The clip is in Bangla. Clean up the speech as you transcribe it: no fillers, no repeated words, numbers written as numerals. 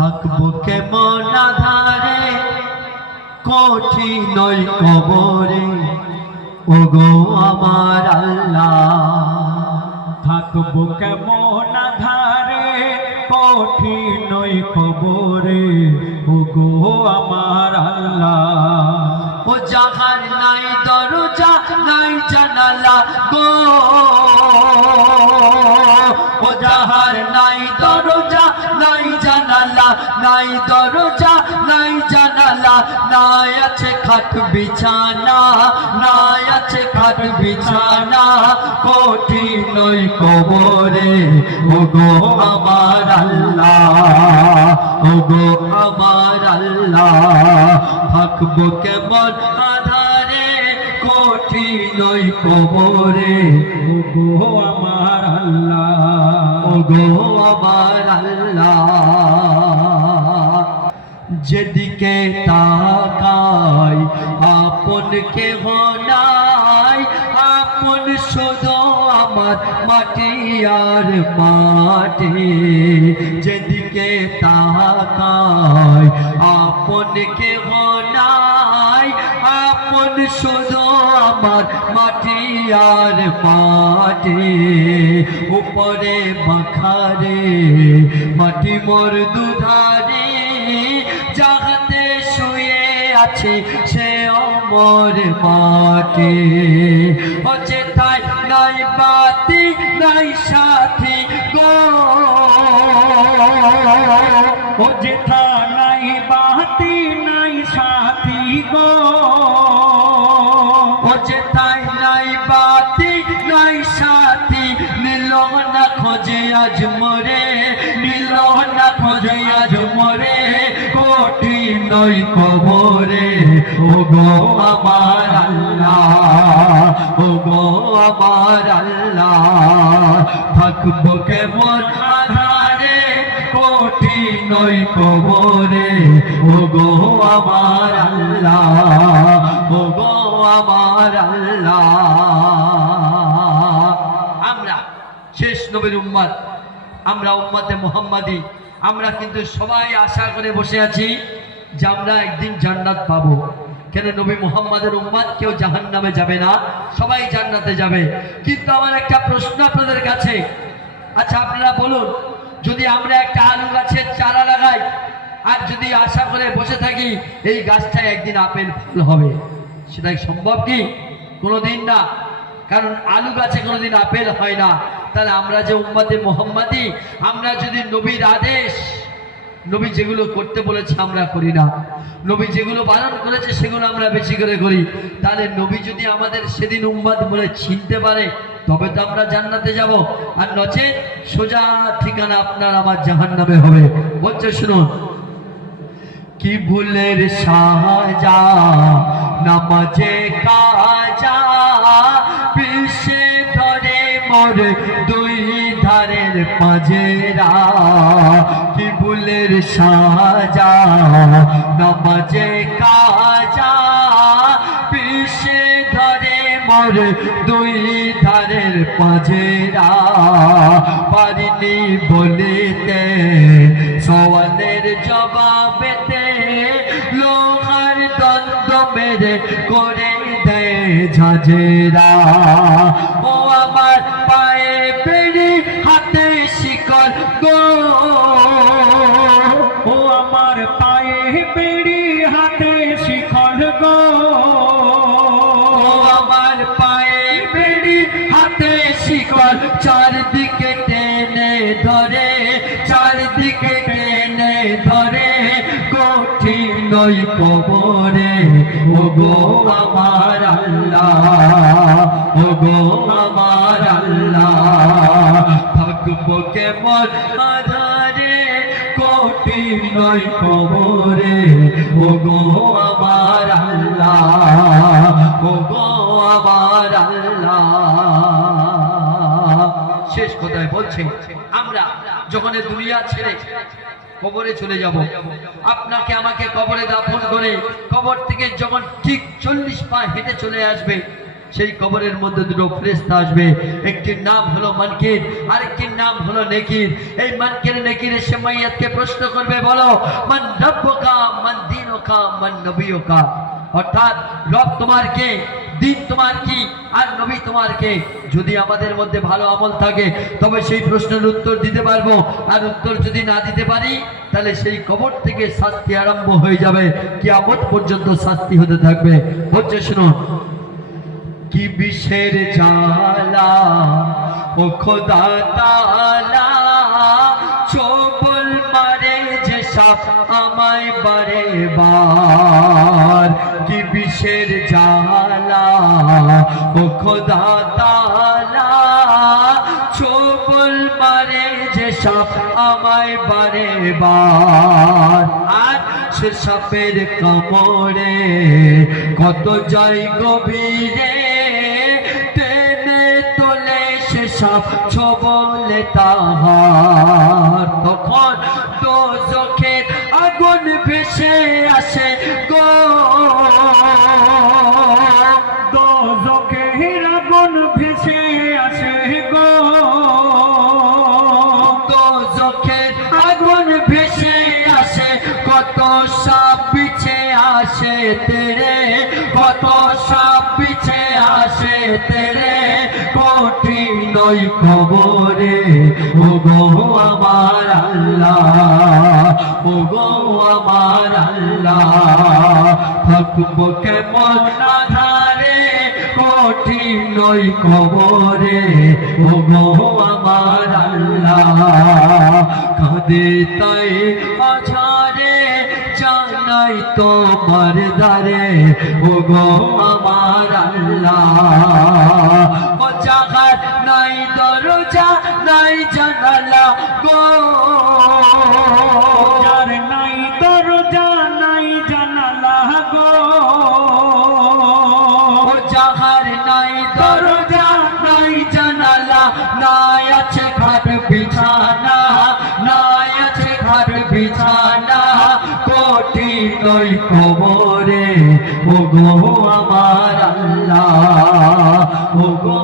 থাকবো কেমন আধারে কঠিন ওই কবরে, ওগো আমার আল্লাহ। থাকবো কেমন আধারে কঠিন ওই কবরে, ওগো আমার আল্লাহ। ও যাহার নাই দরজা নাই জানালা গো, ও যাহার নাই দরজা নাই জানালা, নাই দরজা নাই জানালা, নাই আছে খাট বিছানা, নাই আছে খাট বিছানা, কঠিন ওই কবরে, ওগো আমার আল্লাহ, ওগো আমার আল্লাহ। থাকবো কেমন আধারে কঠিন ওই কবরে, ওগো আমার আল্লাহ, ওগো আমার আল্লাহ। যেদিকে তাকাই আপন কেহ নাই, আপন শুধু আমার মাটি আর মাটি। যেদিকে তাকাই আপন কেহ নাই, আপন শুধু আমার মাটি আর মাটি। উপরে মাখারে মাটি মোর দুধারে, যাহাতে শুয়ে আছে সে অমর মাটি। ও যেথায় নাই বাতি নাই সাথী গো, ও যেথা নাই বাতি নাই সাথী গো, ও যেথায় নাই বাতি নাই সাথী, নিল না খোঁজে আজ মোরে, নিল না খোঁজে আজ মোরে, কঠিন ওই কবরে, ওগো আমার আল্লাহ, ওগো আমার আল্লাহ। থাকবো কেমন আধারে কঠিন ওই কবরে, ওগো আমার আল্লাহ, ওগো আমার আল্লাহ। আমরা শেষ নবীর উম্মত, আমরা উম্মতে মুহাম্মাদি, আমরা কিন্তু সবাই আশা করে বসে আছি যে আমরা একদিন জান্নাত পাবো। কেন নবী মুহাম্মাদের উম্মত কেউ জাহান্নামে যাবে না, সবাই জান্নাতে যাবে। কিন্তু আমার একটা প্রশ্ন আপনাদের কাছে, আচ্ছা আপনারা বলুন, যদি আমরা একটা আলু গাছের চারা লাগাই আর যদি আশা করে বসে থাকি এই গাছটায় একদিন আপেল ফল হবে, সেটা সম্ভব কি? কোনোদিন না, কারণ আলু গাছে কোনোদিন আপেল হয় না। তাহলে আমরা যে উম্মতে মুহাম্মাদি, আমরা যদি নবীর আদেশ, নবী যেগুলো করতে বলেছে আমরা করি না, নবী যেগুলো বারণ করেছে সেগুলো আমরা বেশি করে করি, তাহলে নবী যদি আমাদের সেদিন উম্মত বলে চিনতে পারে তবে তো আমরা জান্নাতে যাব, আর নচেত সোজা ঠিকানা আপনার আমার জাহান্নামে হবে। বলছে শুনুন, কি ভুলের সাজা নামাজে কাজা, পিছে ধরে মোর দুই ধারের পাজেরা। কি ভুলের সাজা নামাজে কাজা, পিছে ধরে মোর দুই ধারের পাজেরা। পারিনি বলিতে সওয়ালের জবাবেতে, লোহার দ্বন্দ্ব মেরে করে দেয় ঝাঁঝেরা। ও আমার পায়ে বেড়ি হাতে শিকল গো, ও আমার পায়ে বেড়ি হাতে শিকল গো, ও আমার পায়ে বেড়ি হাতে শিকল, চারদিকে টেনে ধরে, চারদিকে টেনে ধরে, কঠিন ওই কবরে, ওগো আমার আল্লাহ, ওগো আমার আল্লাহ। থাকবো কেমন আধারে কঠিন ওই কবরে, ওগো আমার আল্লাহ, ওগো আমার আল্লাহ। শেষ কথায় বলছে, আমরা যখন দুনিয়া ছেড়ে কবরে চলে যাব, আপনাকে আমাকে কবরে দাফন করে কবর থেকে যখন ঠিক 40 পা হেঁটে চলে আসবে, সেই কবরের মধ্যে দুটো ফেরেশতা আসবে, একটির নাম হলো মানকির, আরেকটির নাম হলো নেকির। এই মানকির নেকির এসে মাইয়াতকে প্রশ্ন করবে, বলো মান রব্বুকা মান দীনুকা মান নবিয়ুকা, অর্থাৎ রব তোমার কে, দিন তোমার কি, আর নবী তোমার কে। যদি আমাদের মধ্যে ভালো আমল থাকে তবে সেই প্রশ্নের উত্তর দিতে পারবো, আর উত্তর যদি না দিতে পারি তাহলে সেই কবর থেকে শাস্তি আরম্ভ হয়ে যাবে, কিয়ামত পর্যন্ত শাস্তি হতে থাকবে। হচ্ছে শুনুন, কি বিষের জ্বালা ও খোদা তাআলা, ছোবল মারে যে সাপ আমায় বারে বার। কি বিষের জ্বালা ও খোদা তাআলা, ছোবল মারে যে সাপ আমায় বারে বার। আর সে সাপের কামড়ে কত যায় গভীরে, টেনে তোলে সে সাপ ছোবলে তাহার। তখন দোজখের আগুন ভেসে আসে গো, দোজখের আগুন ভেসে আসে গো, দোজখের আগুন ভেসে আসে, কত সাপ পিছে আসে তেরে, কত সাপ পিছে আসে তেরে। কঠিন ওই কবরে ও গো আমার আল্লাহ, ও গো আমার আল্লাহ, থাকবো কেমন আধারে, কঠিন ওই কবরে ও গো আমার আল্লাহ। কাঁদে তাই আঝারে জানাই তোমার দ্বারে, ও গো আমার আল্লাহ। ও জাগার নাই দরজা নাই জানালা গো, যার নাই দরজা নাই জানালা গো, ও জাগার নাই দরজা নাই জানালা, নাই আছে ঘাট বিছানা, নাই আছে ঘাট বিছানা। কঠিন ওই কবরে ও গো আমার আল্লাহ, ও গো